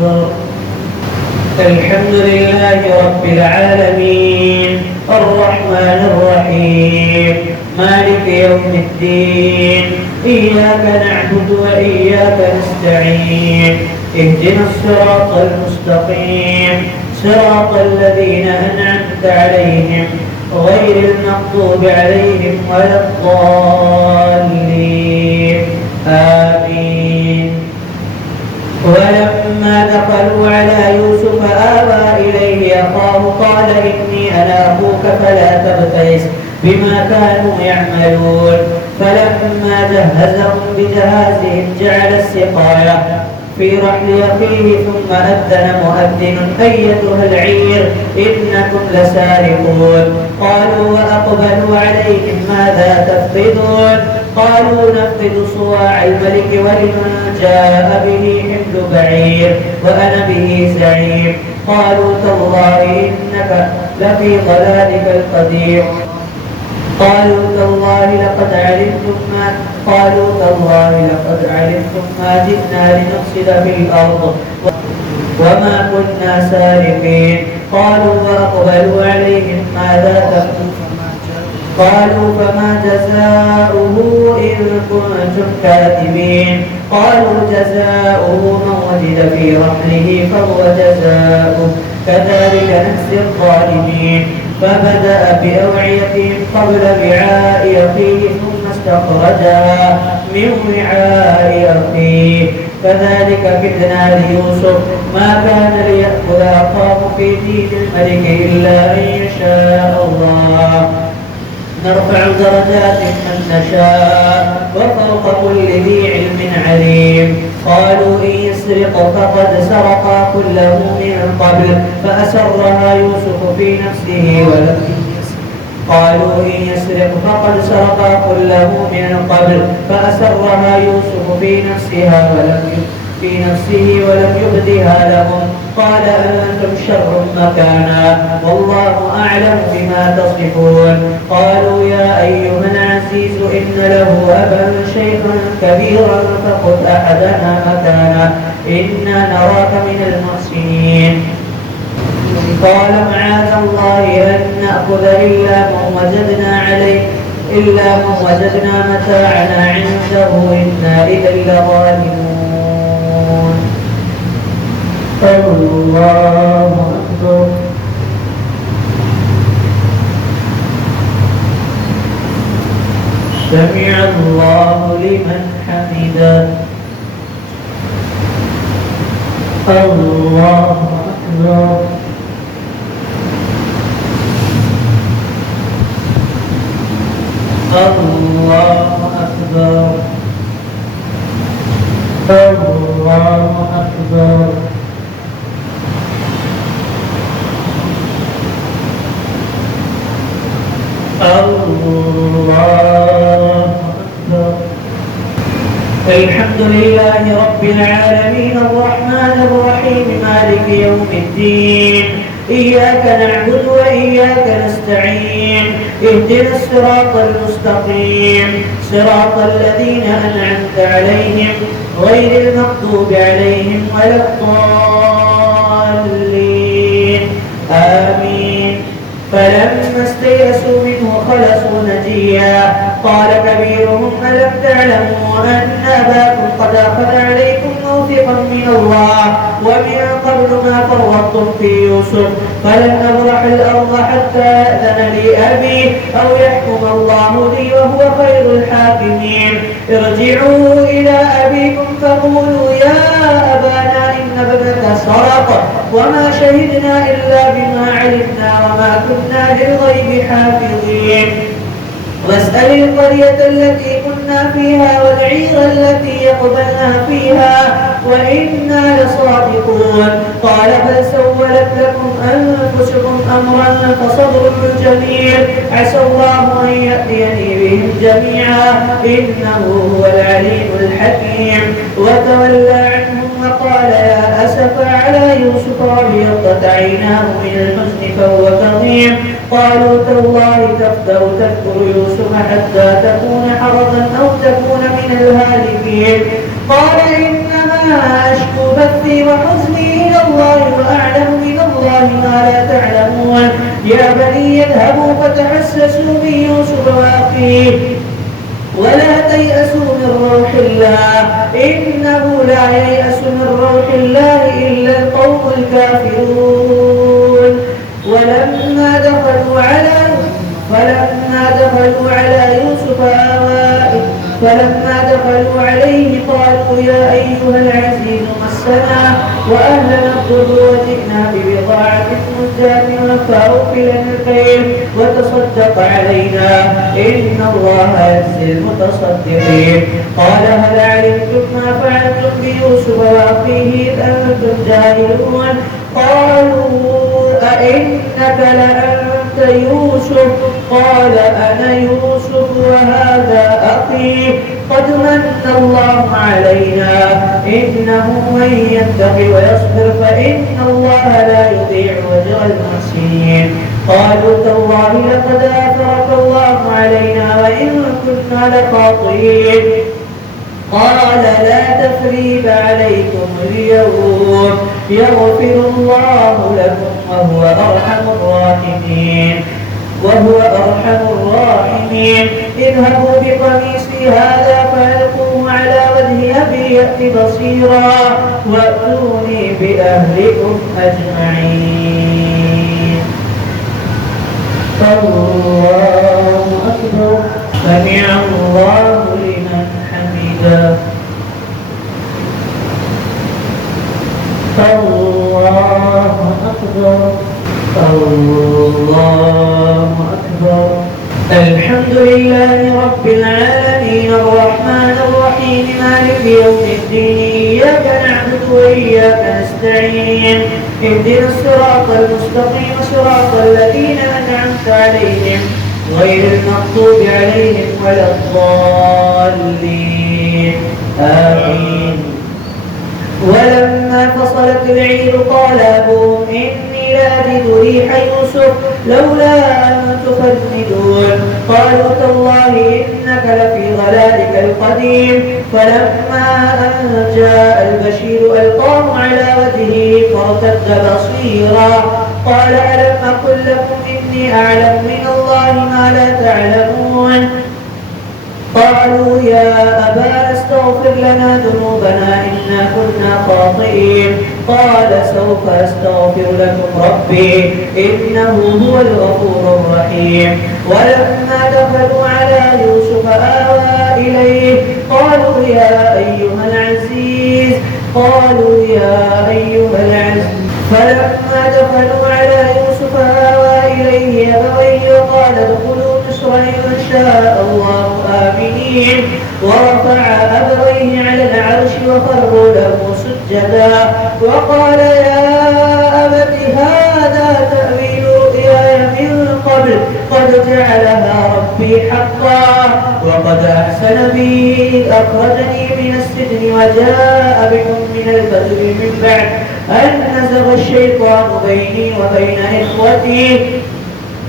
أكبر. الحمد لله رب العالمين الرحمن الرحيم مالك يوم الدين إياك نعبد وإياك نستعين اهدنا الصراط المستقيم صراط الذين أنعمت عليهم غير المغضوب عليهم ولا الضالين آمين. ولما دخلوا على يوسف آوى إليه أخاه قال إني أنا أخوك فلا تبتئس بما كانوا يعملون. فلما جهزهم بجهازهم جعل السقاية في رحل أخيه ثم أذن مؤذن أيتها العير إنكم لسارقون. قالوا وأقبلوا عليهم ماذا تفقدون؟ قالوا نفقد صواع الملك ولمن جاء به حمل بعير وأنا به زعيم. قالوا تالله إنك لفي ضلالك القديم. قالوا تالله لقد علمتم ما جئنا لنفسد في الأرض وما كنا سارقين. قالوا وأقبلوا عليهم ماذا تفعلون؟ قالوا فما جزاؤه إن كنتم كاذبين؟ قالوا جزاؤه من وجد في رحله فهو جزاؤه كذلك نجزي الظالمين. فبدأ بأوعيتهم قبل وعاء أخيه ثم استخرجها من وعاء أخيه كذلك كدنا ليوسف ما كان ليأكل أخاه في دين الملك إلا أن يشاء الله نرفع درجات من نشاء وفوق كل ذي علم عليم. قالوا إن يسرق فقد سرق كله من قبل فأسرها يوسف في نفسه ولم يبدها لهم. قال أنتم شر مكانا والله أعلم بما تصفون. قالوا يا أيها العزيز إن له أبا شيخا كبيرا فخذ أحدنا مكانه إنا نراك من المحسنين. قال معاذ الله أن نأخذ إلا من وجدنا متاعنا عنده إنا إذا لظالمون. الله أكبر. سمع الله لمن حمده. الله أكبر. الله أكبر. الله أكبر. الله أكبر. الحمد لله رب العالمين الرحمن الرحيم مالك يوم الدين إياك نعبد وإياك نستعين اهدنا الصراط المستقيم صراط الذين أنعمت عليهم غير المغضوب عليهم ولا الضالين آمين. فلما استيئسوا منه خلصوا نجيا قال كبيرهم ألم تعلموا أن أباكم قد أخذ عليكم موثقا من الله ومن قبل ما فرطتم في يوسف فلن أبرح الأرض حتى يأذن لي أبي أو يحكم الله لي وهو خير الحاكمين. ارجعوا إلى أبيكم فقولوا يا أبانا إن ابنك سرق وما شهدنا إلا بما علمنا وما كنا للغيب حافظين. واسأل القرية التي كنا فيها والعير التي يقبلنا فيها وإنا لصادقون. قال بل سولت لكم أنفسكم أمرا فصبر جميل عسى الله أن يأتيني بهم جميعا إنه هو العليم الحكيم. وتولى عنهم وقال يا أسف على يوسف وابيضت عيناه من الحزن فهو كظيم. قالوا تالله تفتر تذكر يوسف حتى تكون حرضا أو تكون من الهالكين. قال إنما أشكو بثي وحزني الله وأعلم من الله ما لا تعلمون. يا بني اذهبوا فتحسسوا من يوسف وأخيه ولا تيأسوا من روح الله إنه لا ييأس من روح الله إلا القوم الكافرون. فلما دخلوا عليه قالوا يا أيها العزيز مسنا وأهلنا الضر وجئنا ببضاعة مزجاة فأوفي لنا الكيل وتصدق علينا إن الله يجزي المتصدقين. قال هل علمتم ما فعلتم بيوسف وأخيه إذ أنتم جاهلون؟ قالوا أئنك لأنت يوسف؟ قال أنا يوسف وهذا أخي قد من الله علينا إنه من يتق ويصبر فإن الله لا يضيع أجر المحسنين. قالوا تالله لقد آثرك الله علينا وإن كنا لخاطئين. قال لا تثريب عليكم اليوم يغفر الله لكم وهو أرحم الراحمين. اذهبوا بقميصي هذا فألقوه على وجه أبي يأت بصيرا وأتوني بأهلكم أجمعين. الله أكبر. سمع الله لمن حمده. الله أكبر. الله أكبر. الحمد لله رب العالمين الرحمن الرحيم مالك يوم الدين إياك نعبد وإياك نستعين اهدنا الصراط المستقيم صراط الذين أنعمت عليهم غير المغضوب عليهم ولا الضالين آمين. ولما فصلت العير قال أبوهم إني لأجد ريح يوسف لولا أن تفندون. قالوا تالله إنك لفي ضلالك القديم. فلما أن جاء البشير ألقاه على وجهه فارتد بصيرا قال ألم أقل لكم إني أعلم من الله ما لا تعلمون. قالوا يا أبانا استغفر لنا ذنوبنا إنا كنا خاطئين. قال سوف أستغفر لكم ربي إنه هو الغفور الرحيم. ولما دخلوا على يوسف آوى إليه قالوا يا أيها العزيز فلما دخلوا على يوسف آوى إليه أبويه وقال ادخلوا مصر إن شاء الله آمنين. ورفع أبويه على العرش وخروا له سجدا وقال يا أبت هذا تأويل رؤياي من قبل قد جعلها ربي حقا وقد أحسن بي إذ أخرجني من السجن وجاء بكم من البدو من بعد أن نزغ الشيطان بيني وبين إخوتي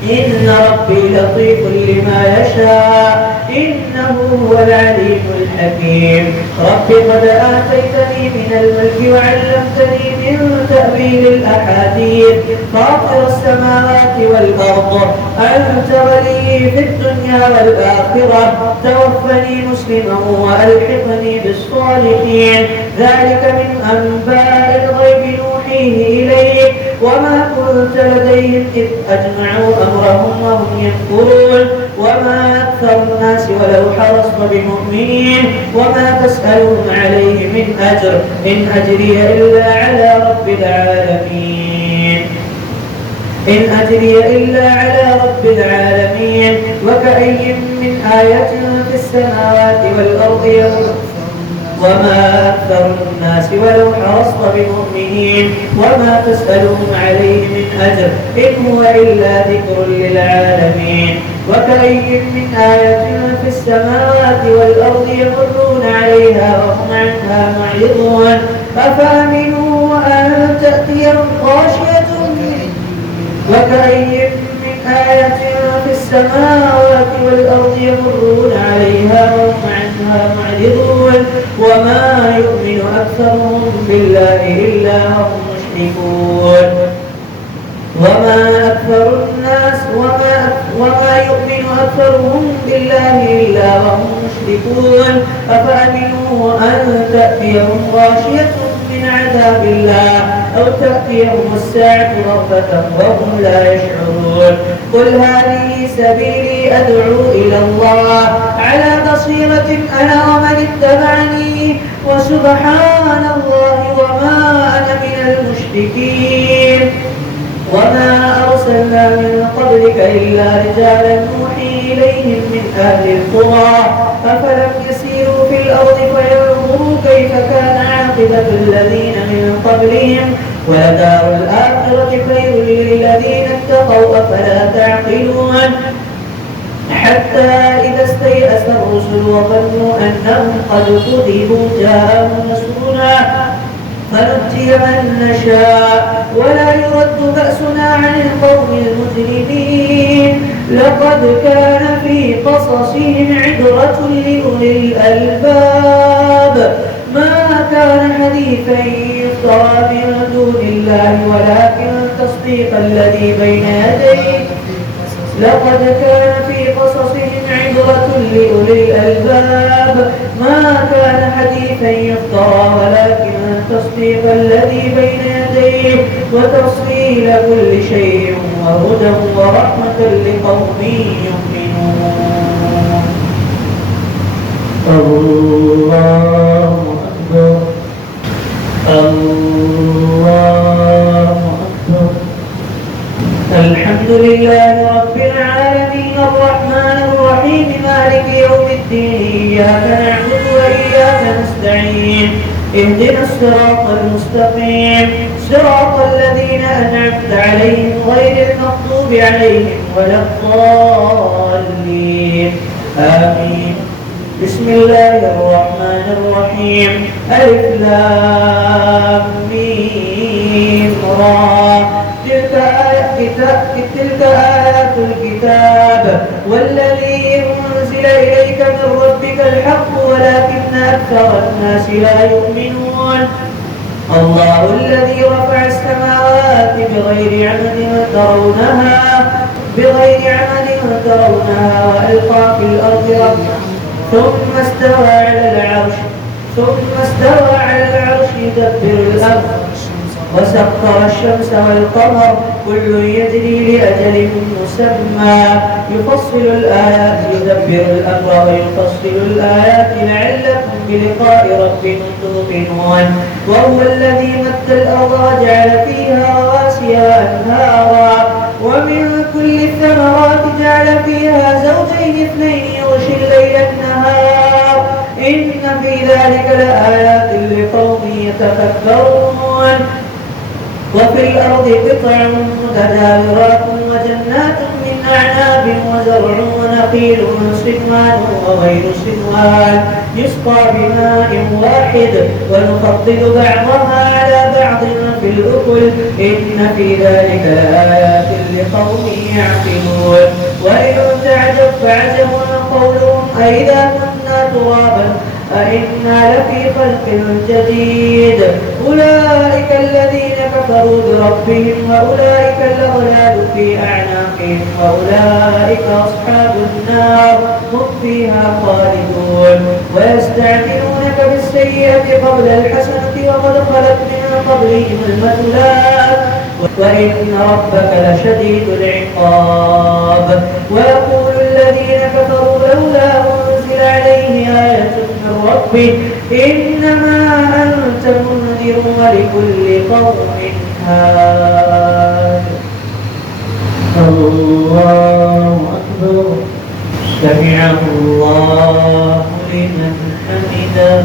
إن ربي لطيف لما يشاء إنه هو العليم الحكيم. رب قد آتيتني من الملك وعلمتني من تأويل الأحاديث فاطر السماوات والأرض أنت ولي في الدنيا والآخرة توفني مسلما وألحقني بالصالحين. ذلك من أنباء الغيب نوحيه إليك وما كنت لديهم إذ أجمعوا أمرهم وهم يمكرون. وما أكثر الناس ولو حرصت بمؤمنين وما تسألهم عليه من أجر إن أجري إلا على رب العالمين. وكأي من آية في السماوات والأرض وما أكثر الناس ولو حرصت بمؤمنين وما تسألهم عليه من أجر إن هو إلا ذكر للعالمين. وكأي من آية في السماوات والأرض يمرون عليها وهم عنها معرضون. أفأمنوا أن تأتيهم غاشية وكأي من آية في السماوات والأرض يمرون عليها وهم عنها معرضون وما يؤمن أكثرهم بالله إلا هم مشركون وما يؤمن أكثرهم بالله إلا وهم مشركون أفأمنوا أن تأتيهم غاشية من عذاب الله أو تأتيهم الساعة بغتة وهم لا يشعرون قل هذه سبيلي أدعو إلى الله على بصيرة أنا ومن اتبعني وسبحان الله وما أنا من المشركين وما أرسلنا من قبلك إلا رجالا نوحي إليهم من أهل القرى أفلم يسيروا في الأرض فينظروا كيف كان عاقبة الذين من قبلهم ولدار الآخرة خير للذين اتقوا أفلا تعقلون حتى إذا استيأس الرسل وظنوا أنهم قد كذبوا جاءهم نصرنا فنجي من نشاء ولا يرد بأسنا عن القوم المجرمين لقد كان في قصصهم عبرة لأولي الألباب ما كان حديثا يفترى من دون الله ولكن تصديق الذي بين يديه لقد كان في قصصهم عبرة لأولي الألباب ما كان حديثا يفترى ولكن تصديق الذي بين يديه وتفصيل كل شيء وهدى ورحمة لقوم يؤمنون الله أكبر الله أكبر الحمد لله رب العالمين الرحمن الرحيم مالك يوم الدين إياك نعبد وإياك نستعين اهدنا الصراط المستقيم صراط الذين أنعمت عليهم غير المغضوب عليهم ولا الضالين آمين بسم الله الرحمن الرحيم ألف لام ميم را تلك آيات الكتاب والذي أنزل إليك من ربك الحق ولكن أكثر الناس لا يؤمنون الله الذي رفع السماوات بغير عمد ترونها وألقى في الأرض ربها ثم استوى على العرش يدبر الأمر وسخر الشمس والقمر كل يجري لأجل مسمى يفصل الآيات يدبر الأمر ويفصل الآيات لعلكم بلقاء ربكم توقنون وهو الذي مد الأرض وجعل فيها رواسي وأنهارا ومن كل الثمرات جعل فيها زوجين اثنين يغشي الليل النهار إن في ذلك لآيات لقوم يتفكرون وفي الأرض قطع متجاورات وجنات من أعناب وزرع ونخيل صنوان وغير صنوان يسقى بماء واحد ونفضل بعضها على بعض في الأكل إن في ذلك لآيات لقوم يعقلون وإن تعجب فعجب قولهم أئذا كنا ترابا أئنا لفي خلق جديد أولئك الذين كفروا بربهم وأولئك الأغلال في أعناقهم وأولئك أصحاب النار هم فيها خالدون ويستعجلونك بالسيئة قبل الحسنة وقد خلت من قبلهم المثلات وإن ربك لشديد العقاب ويقول الذين كفروا لولا أنزل عليه آية من ربه إنما أنت منذر ولكل قوم هاد الله أكبر سمع الله لمن حمده